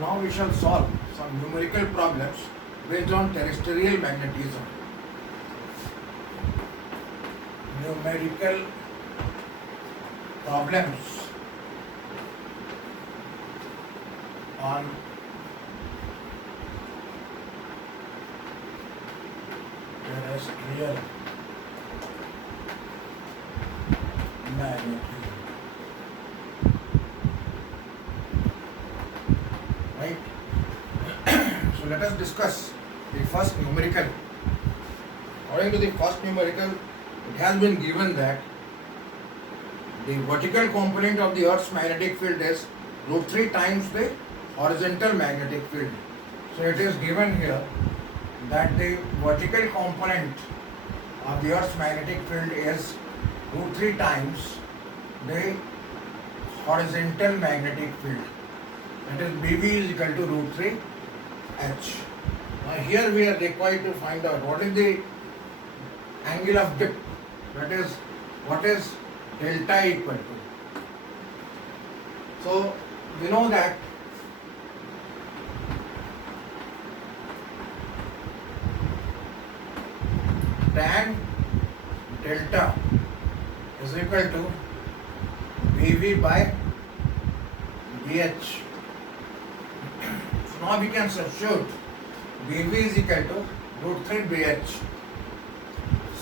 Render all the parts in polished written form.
now we shall solve some numerical problems based on terrestrial magnetism. Numerical problems on terrestrial magnetism. Right? So let us discuss the first numerical. According to the first numerical, it has been given that the vertical component of the Earth's magnetic field is √3 times the horizontal magnetic field. So it is given here that the vertical component of the Earth's magnetic field is √3 times the horizontal magnetic field. That is BV is equal to √3 H. Now here we are required to find out what is the angle of dip. That is, what is delta equal to. So we know that tan delta is equal to BV by BH. So now we can substitute BV is equal to √3 BH.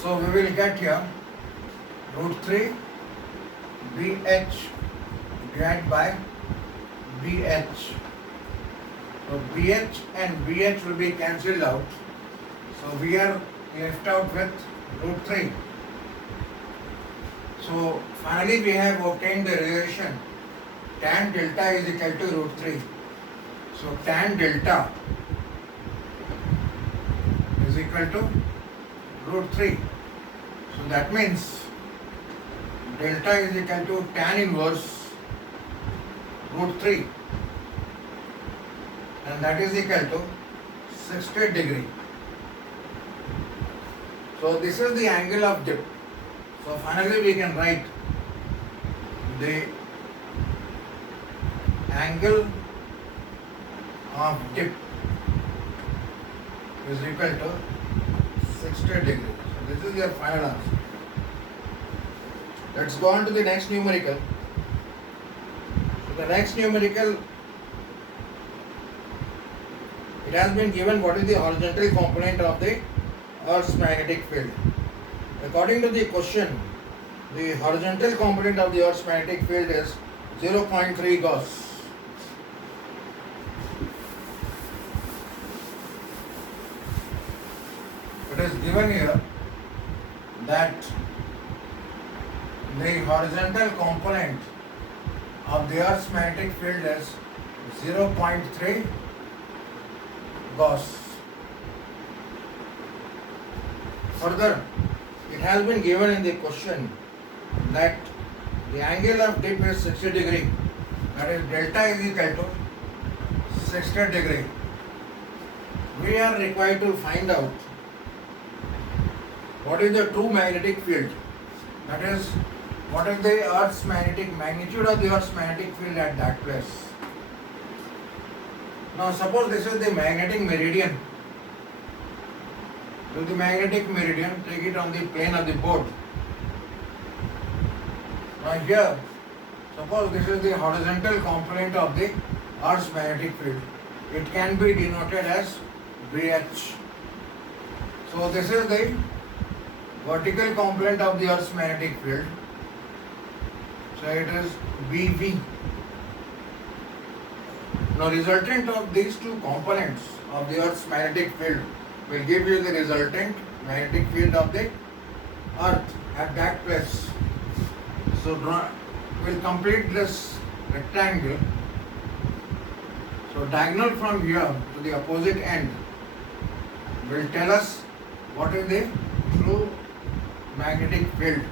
So we will get here √3 BH divided by BH. So BH and BH will be cancelled out. So we are left out with √3. So finally we have obtained the relation tan delta is equal to √3. So tan delta is equal to √3. So that means delta is equal to tan inverse √3, and that is equal to 60 degree. So this is the angle of dip. So finally we can write the angle of dip is equal to 60 degree. So this is your final answer. Let's go on to the next numerical. So the next numerical, it has been given what is the horizontal component of the Earth's magnetic field. According to the question, the horizontal component of the Earth's magnetic field is 0.3 Gauss. It is given here that the horizontal component of the Earth's magnetic field is 0.3 Gauss. Further, it has been given in the question that the angle of dip is 60 degree. That is, delta is equal to 60 degree. We are required to find out what is the true magnetic field. That is, what is the Earth's magnetic magnitude of the Earth's magnetic field at that place. Now suppose this is the magnetic meridian. To the magnetic meridian, take it on the plane of the board. Now here, suppose this is the horizontal component of the Earth's magnetic field. It can be denoted as BH. So this is the vertical component of the Earth's magnetic field. So it is BV. Now resultant of these two components of the Earth's magnetic field will give you the resultant magnetic field of the Earth at that place. So we'll complete this rectangle. So diagonal from here to the opposite end will tell us what is the true magnetic field.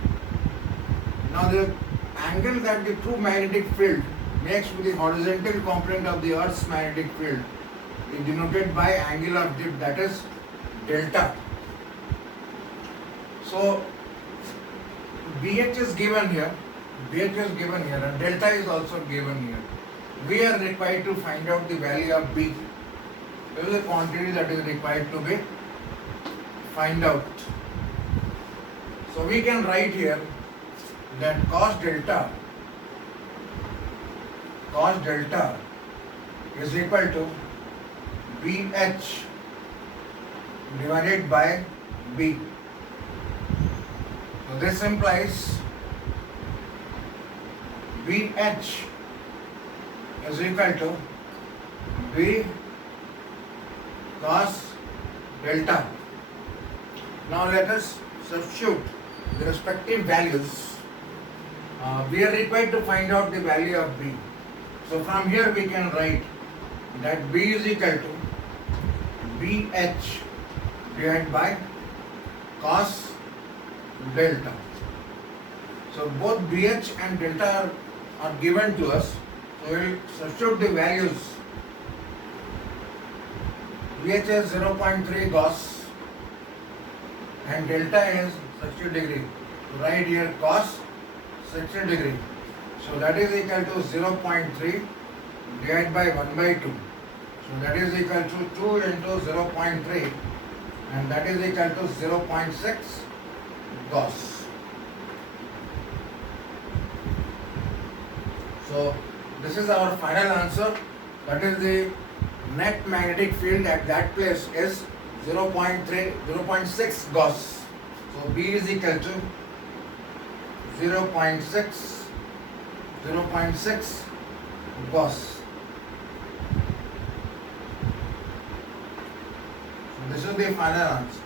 Now the angle that the true magnetic field makes with the horizontal component of the Earth's magnetic field is denoted by angle of dip, that is delta. So BH is given here, and delta is also given here. we are required to find out the value of B. This is the quantity that is required to be find out. So we can write here that cos delta is equal to BH divided by B. So this implies BH is equal to B cos delta. Now let us substitute the respective values. We are required to find out the value of B. So from here we can write that B is equal to BH divided by cos delta. So both BH and delta are given to us. So we will substitute the values. BH is 0.3 Gauss and delta is 60 degree. So write here cos 60 degree. So that is equal to 0.3 divided by 1 by 2. So that is equal to 2 into 0.3 and that is equal to 0.6 Gauss. So this is our final answer. That is the net magnetic field at that place is 0.6 Gauss. So B is equal to 0.6 Gauss. So this is the final answer.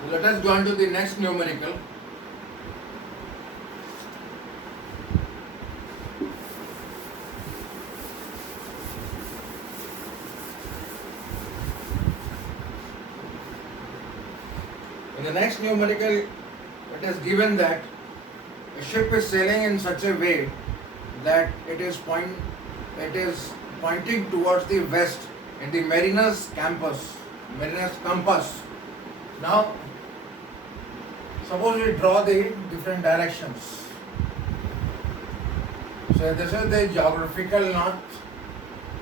So let us go on to the next numerical. In the next numerical, it is given that a ship is sailing in such a way that it is pointing towards the west in the mariner's compass. Now, suppose we draw the different directions. So this is the geographical north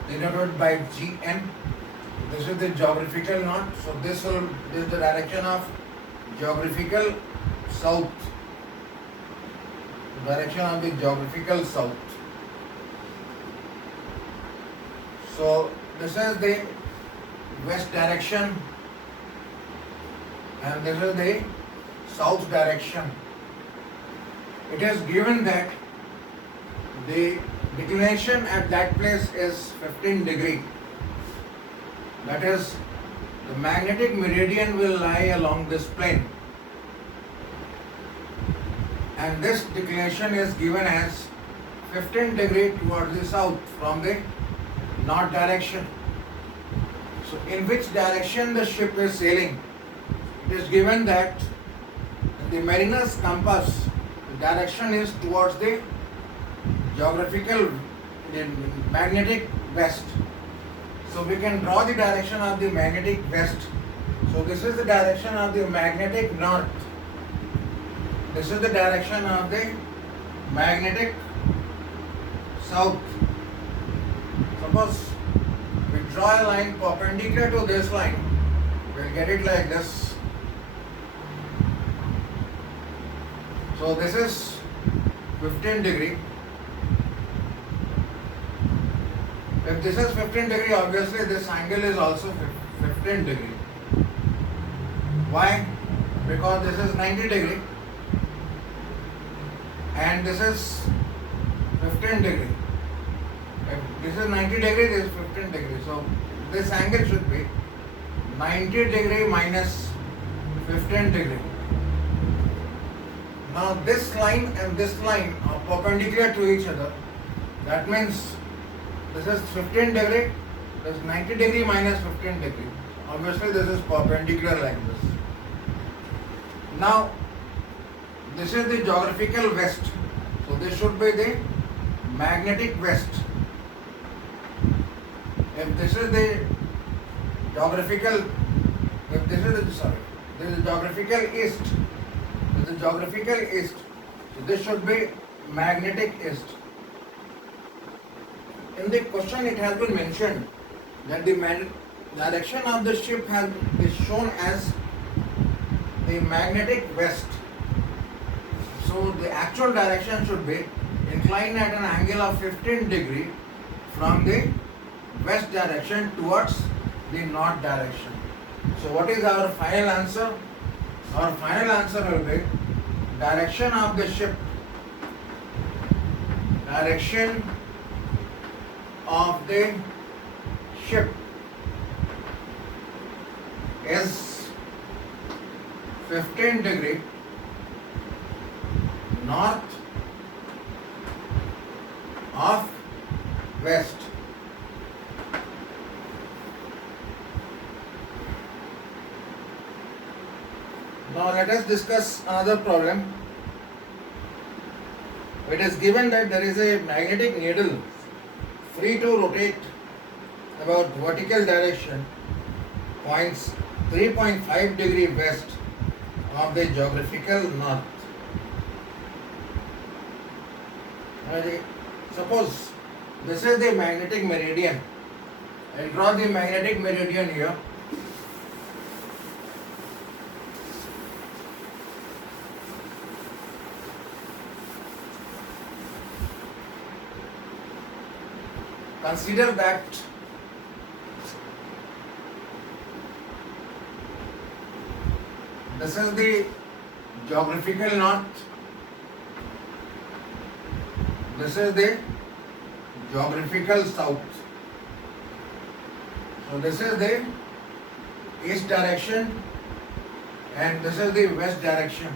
denoted by GN. This is the geographical north. So this is the direction of geographical south. Direction of the geographical south. So this is the west direction and this is the south direction. It is given that the declination at that place is 15 degree. That is, the magnetic meridian will lie along this plane. And this declination is given as 15 degree towards the south from the north direction. So in which direction the ship is sailing? It is given that the mariner's compass, the direction is towards the magnetic west. So we can draw the direction of the magnetic west. So this is the direction of the magnetic north. This is the direction of the magnetic south. Suppose we draw a line perpendicular to this line, we'll get it like this. So this is 15 degree. If this is 15 degree, obviously this angle is also 15 degree. Why? Because this is 90 degree and this is 15 degree. If this is 90 degree, this is 15 degree. So this angle should be 90 degree minus 15 degree. Now this line and this line are perpendicular to each other. That means this is 15 degree, this is 90 degree minus 15 degree. Obviously this is perpendicular like this. Now this is the geographical west. So this should be the magnetic west. If this is the geographical, this is the geographical east. This is geographical east. So this should be magnetic east. In the question it has been mentioned that the direction of the ship is shown as the magnetic west. So the actual direction should be inclined at an angle of 15 degree from the west direction towards the north direction. So what is our final answer? Our final answer will be direction of the ship. Direction of the ship is 15 degree north of west. Now let us discuss another problem. It is given that there is a magnetic needle free to rotate about vertical direction points 3.5 degree west of the geographical north. Suppose this is the magnetic meridian. I will draw the magnetic meridian here. Consider that this is the geographical north, this is the geographical south. So this is the east direction and this is the west direction.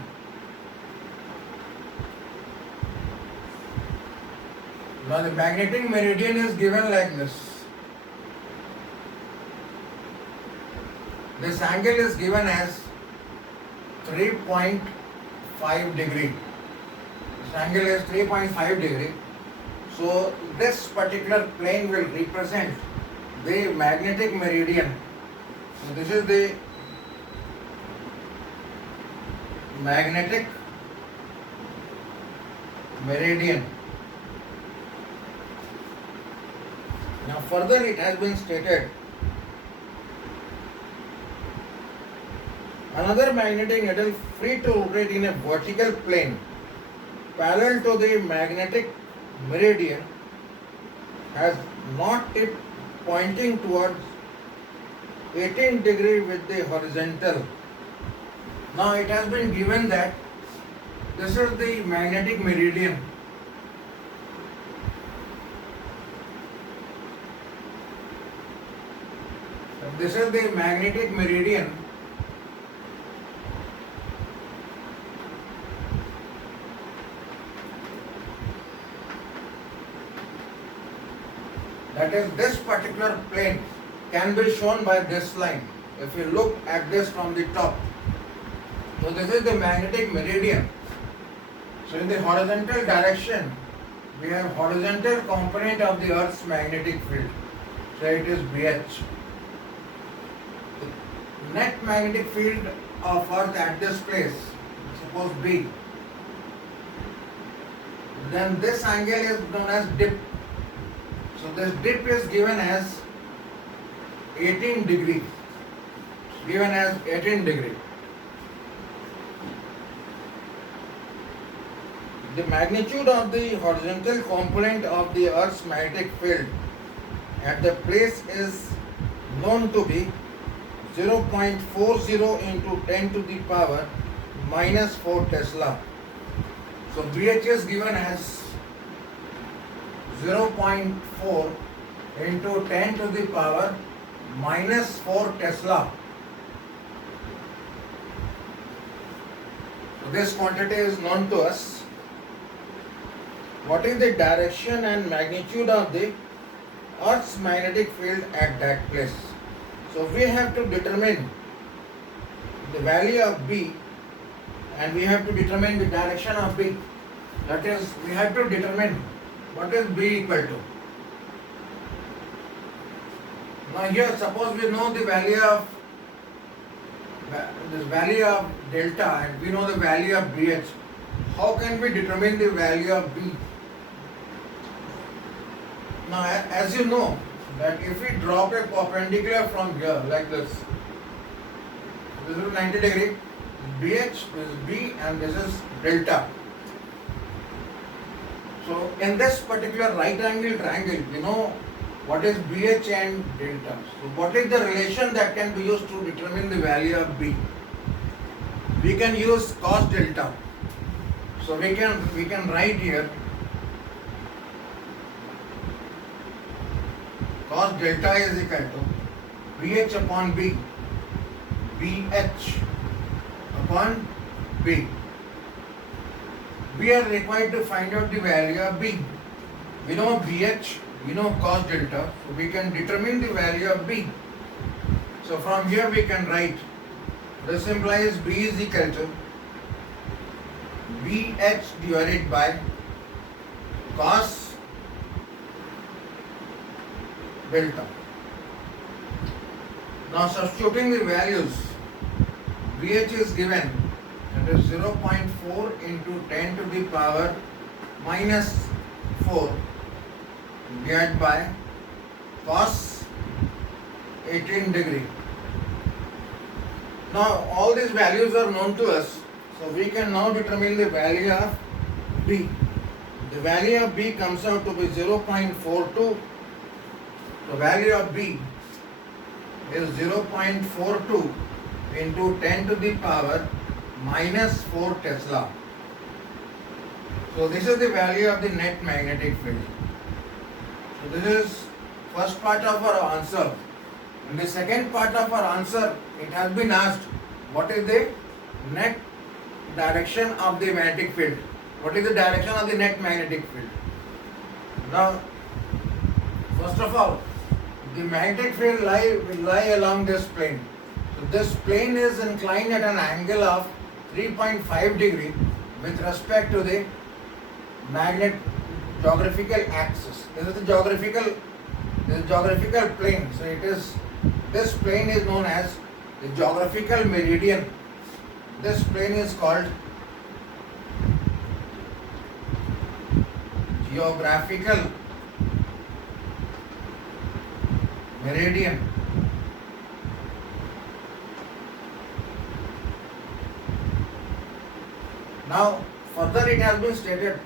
Now the magnetic meridian is given like this. This angle is given as 3.5 degree. This angle is 3.5 degree. So this particular plane will represent the magnetic meridian. So this is the magnetic meridian. Now further it has been stated another magnetic needle free to rotate in a vertical plane parallel to the magnetic meridian has north tip pointing towards 18 degree with the horizontal. Now it has been given that this is the magnetic meridian. This is the magnetic meridian. That is, this particular plane can be shown by this line. If you look at this from the top. So this is the magnetic meridian. So in the horizontal direction, we have horizontal component of the Earth's magnetic field. So it is BH. Net magnetic field of Earth at this place, suppose B, then this angle is known as dip. So this dip is given as 18 degree. Given as 18 degree. The magnitude of the horizontal component of the Earth's magnetic field at the place is known to be 0.40 into 10 to the power minus 4 Tesla. So BH is given as 0.4 into 10 to the power minus 4 Tesla. So this quantity is known to us. What is the direction and magnitude of the Earth's magnetic field at that place? So we have to determine the value of B and we have to determine the direction of B. That is, we have to determine what is B equal to. Now here suppose we know the value of delta and we know the value of BH. how can we determine the value of B? Now, as you know, that if we drop a perpendicular from here like this is 90 degree, BH, this is B and this is delta. So in this particular right angle triangle, we know what is BH and delta. So what is the relation that can be used to determine the value of B? We can use cos delta. So we can write here cos delta is equal to BH upon B, BH upon B. We are required to find out the value of B. We know BH, we know cos delta, so we can determine the value of B. So from here we can write, this implies B is equal to BH divided by cos delta. Now substituting the values, BH is given, that is 0.4 into 10 to the power minus 4 divided by cos 18 degree. Now all these values are known to us, so we can now determine the value of B. The value of B comes out to be 0.42. The value of B is 0.42 into 10 to the power minus 4 Tesla. So this is the value of the net magnetic field. So this is first part of our answer. In the second part of our answer, it has been asked, what is the net direction of the magnetic field? What is the direction of the net magnetic field? Now, first of all, the magnetic field will lie along this plane. So this plane is inclined at an angle of 3.5 degree with respect to the magnet geographical axis. This is the geographical plane. So this plane is known as the geographical meridian. This plane is called geographical meridian. Now further it has been stated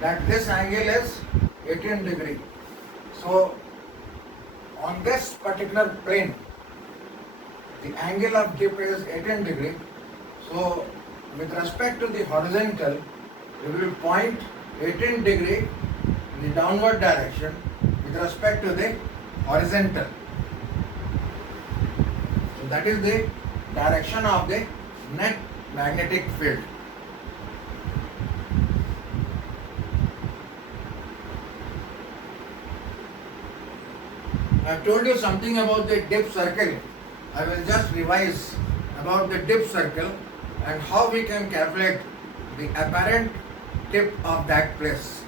that this angle is 18 degree. So on this particular plane, the angle of dip is 18 degree. So with respect to the horizontal, we will point 18 degree in the downward direction with respect to the horizontal. So that is the direction of the net magnetic field. I have told you something about the dip circle. I will just revise about the dip circle and how we can calculate the apparent tip of that place.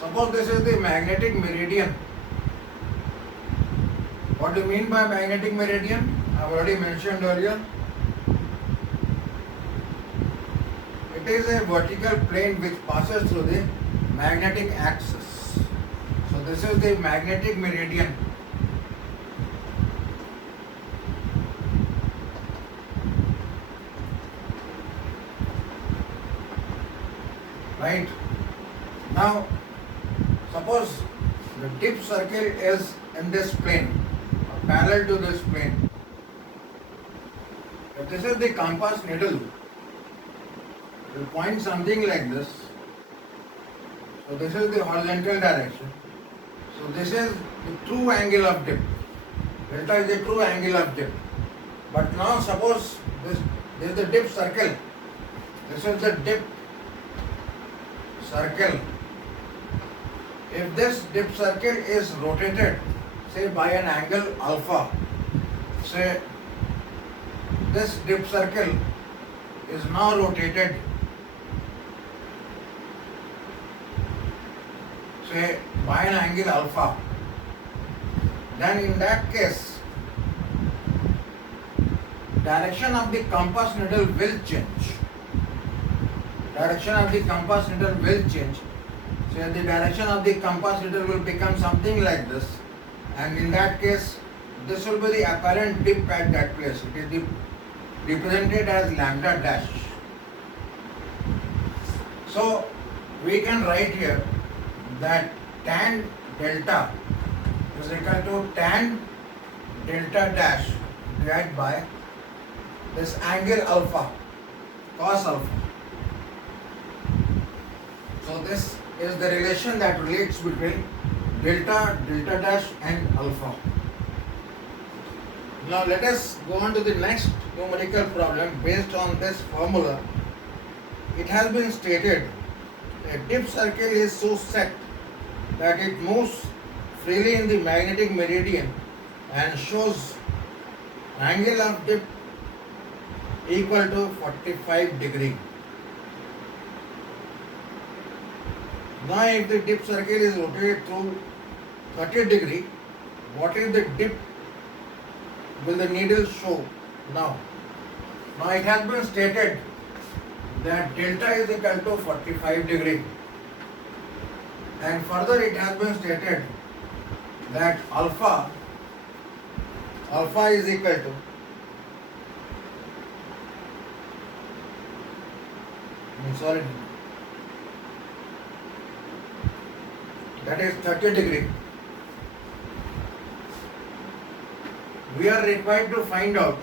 Suppose this is the magnetic meridian. What do you mean by magnetic meridian? I have already mentioned earlier. It is a vertical plane which passes through the magnetic axis. So this is the magnetic meridian. Right? Now, suppose the dip circle is in this plane, parallel to this plane. If this is the compass needle, we point something like this. So this is the horizontal direction. So this is the true angle of dip. Delta is the true angle of dip. But now suppose this is the dip circle. This is the dip circle. If this dip circle is rotated, say by an angle alpha, say this dip circle is now rotated say by an angle alpha, then in that case direction of the compass needle will change. Direction of the compass needle will change. So the direction of the compass needle will become something like this, and in that case this will be the apparent dip at that place. It is represented as lambda dash. So we can write here that tan delta is equal to tan delta dash divided by this angle alpha, cos alpha. So this is the relation that relates between delta, delta dash and alpha. Now let us go on to the next numerical problem based on this formula. It has been stated a dip circle is so set that it moves freely in the magnetic meridian and shows angle of dip equal to 45 degree. Now if the dip circle is rotated through 30 degree, what is the dip will the needle show now? Now it has been stated that delta is equal to 45 degree, and further it has been stated that alpha is equal to that is 30 degree. We are required to find out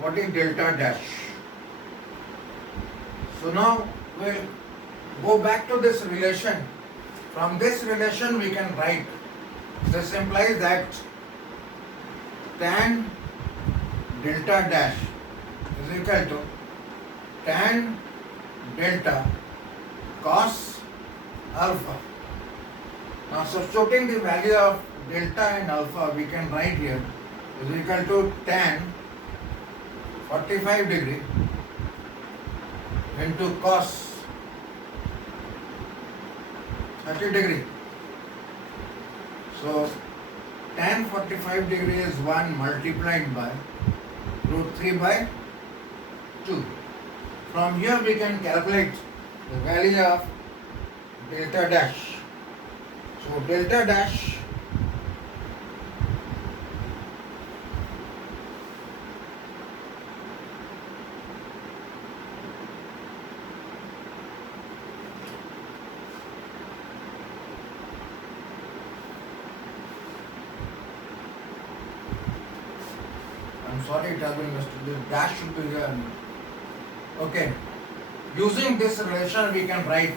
what is delta dash. So now we'll go back to this relation. From this relation we can write, this implies that tan delta dash is equal to tan delta cos alpha. Now substituting the value of delta and alpha, we can write here is equal to tan 45 degree into cos 30 degree. So tan 45 degree is 1 multiplied by root 3 by 2. From here we can calculate the value of delta dash. So delta dash it has been missed. The dash should be here. Okay. Using this relation we can write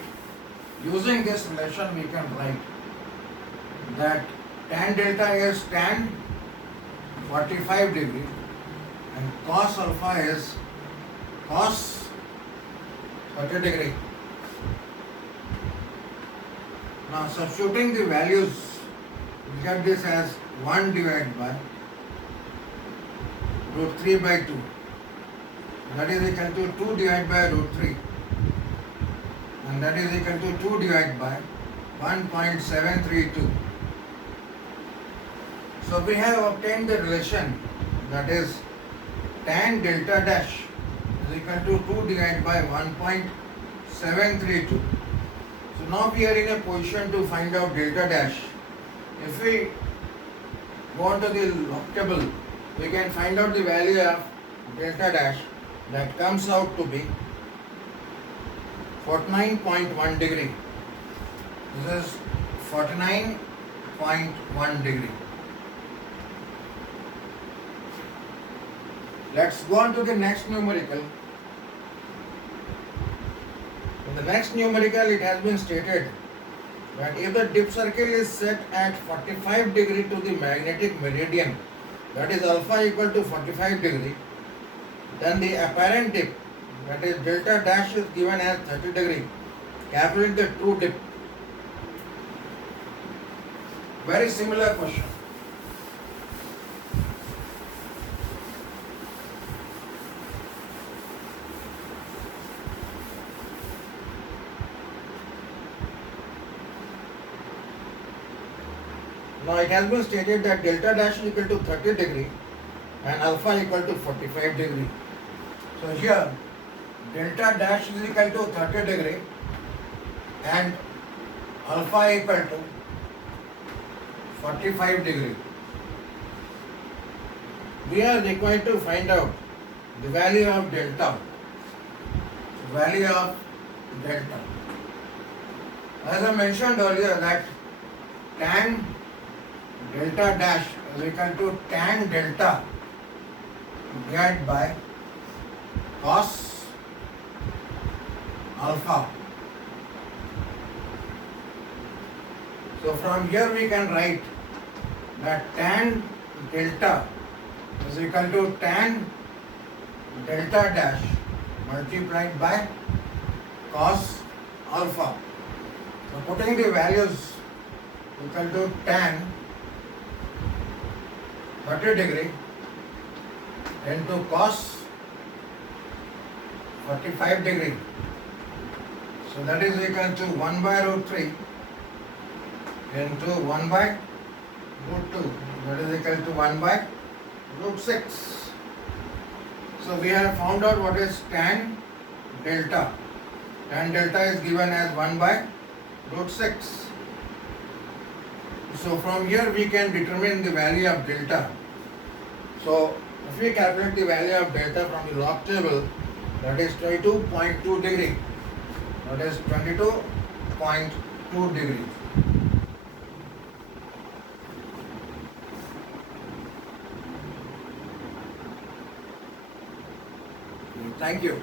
that tan delta is tan 45 degree and cos alpha is cos 30 degree. Now substituting the values, we get this as 1 divided by root 3 by 2. That is equal to 2 divided by root 3. And that is equal to 2 divided by 1.732. So we have obtained the relation, that is tan delta dash is equal to 2 divided by 1.732. So now we are in a position to find out delta dash. If we go on to the log table, we can find out the value of delta dash, that comes out to be 49.1 degree. This is 49.1 degree. Let's go on to the next numerical. In the next numerical it has been stated that if the dip circle is set at 45 degree to the magnetic meridian, that is alpha equal to 45 degree, then the apparent dip, that is delta dash, is given as 30 degree. Calculate the true dip. Very similar question. Now it has been stated that delta dash is equal to 30 degree and alpha equal to 45 degree. So here delta dash is equal to 30 degree and alpha equal to 45 degree. We are required to find out the value of delta. Value of delta. As I mentioned earlier that tan delta dash is equal to tan delta divided by cos alpha. So from here we can write that tan delta is equal to tan delta dash multiplied by cos alpha. So putting the values equal to tan 30 degree into cos 45 degree. So that is equal to 1 by root 3 into 1 by root 2. That is equal to 1 by root 6. So we have found out what is tan delta. Tan delta is given as 1 by root 6. So from here we can determine the value of delta. So if we calculate the value of delta from the log table, that is 22.2 degree. That is 22.2 degree. Thank you.